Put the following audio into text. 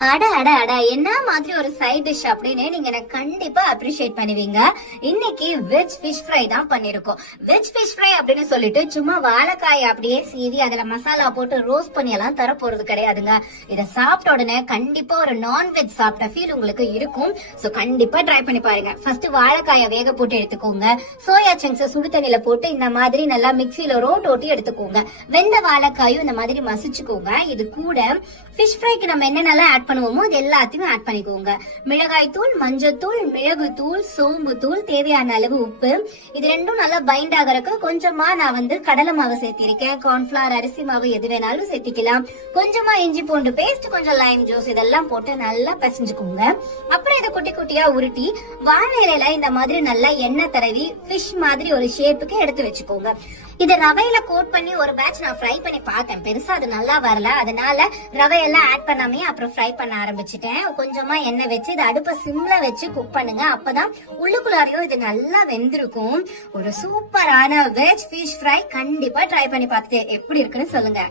அட அட அட என்ன மாதிரி ஒரு சைட் டிஷ் அப்படின்னு நீங்க எனக்கு கண்டிப்பா அப்ரிஷியேட் பண்ணுவீங்க. இன்னைக்கு வெஜ் ஃபிஷ் ஃப்ரை தான் பண்ணிருக்கோம். வெஜ் ஃபிஷ் ஃப்ரை அப்படின்னு சொல்லிட்டு சும்மா வாழைக்காய் அப்படியே சீவி அதுல மசாலா போட்டு ரோஸ்ட் பண்ணி எல்லாம் தர போறது கிடையாதுங்க. இத சாப்பிட்ட உடனே கண்டிப்பா ஒரு நான்வெஜ் சாப்பிட்ட ஃபீல் உங்களுக்கு இருக்கும். சோ கண்டிப்பா ட்ரை பண்ணி பாருங்க. ஃபர்ஸ்ட் வாழைக்காய வேக போட்டு எடுத்துக்கோங்க. சோயா சங்க்ஸ் சுடு தண்ணியில போட்டு இந்த மாதிரி நல்லா மிக்சியில ரோட் ஓட்டி எடுத்துக்கோங்க. வெந்த வாழைக்காயும் இந்த மாதிரி மசிச்சுக்கோங்க. இது கூட ஃபிஷ் ஃப்ரைக்கு நம்ம என்னென்னலாம் ஆட் பண்ணுவோமோ அது எல்லாத்தையும் ஆட் பண்ணிக்கோங்க. மிளகாய் தூள், மஞ்சள் தூள், மிளகு தூள், சோம்பு தூள், தேவையான அளவு உப்பு. இது ரெண்டும் நல்லா பைண்ட் ஆகிறதுக்கு கொஞ்சமா நான் கடலை மாவு சேர்த்திருக்கேன். கார்ன்ஃபிளவர், அரிசி மாவு எது வேணாலும் சேர்த்திக்கலாம். கொஞ்சமா இஞ்சி பூண்டு பேஸ்ட், கொஞ்சம் லைம் ஜூஸ் இதெல்லாம் போட்டு நல்லா பிசைஞ்சுக்கோங்க. அப்புறம் இதை குட்டி குட்டியா உருட்டி வாழை இலையில இந்த மாதிரி நல்லா எண்ணெய் தடவி ஃபிஷ் மாதிரி ஒரு ஷேப்புக்கு எடுத்து வச்சுக்கோங்க. இதை ரவையில கோட் பண்ணி ஒரு பேட்ச் நான் ஃப்ரை பண்ணி பார்த்தேன். பெருசா அது நல்லா வரல. அதனால ரவையெல்லாம் ஆட் பண்ணாமே அப்புறம் ஃப்ரை பண்ண ஆரம்பிச்சுட்டேன். கொஞ்சமா எண்ணெய் வச்சு இதை அடுப்பை சிம்ல வச்சு குக் பண்ணுங்க. அப்பதான் உள்ளுக்குள்ளாரையும் இது நல்லா வெந்திருக்கும். ஒரு சூப்பரான வெஜ் ஃபிஷ் ஃப்ரை கண்டிப்பா ட்ரை பண்ணி பார்த்துட்டு எப்படி இருக்குன்னு சொல்லுங்க.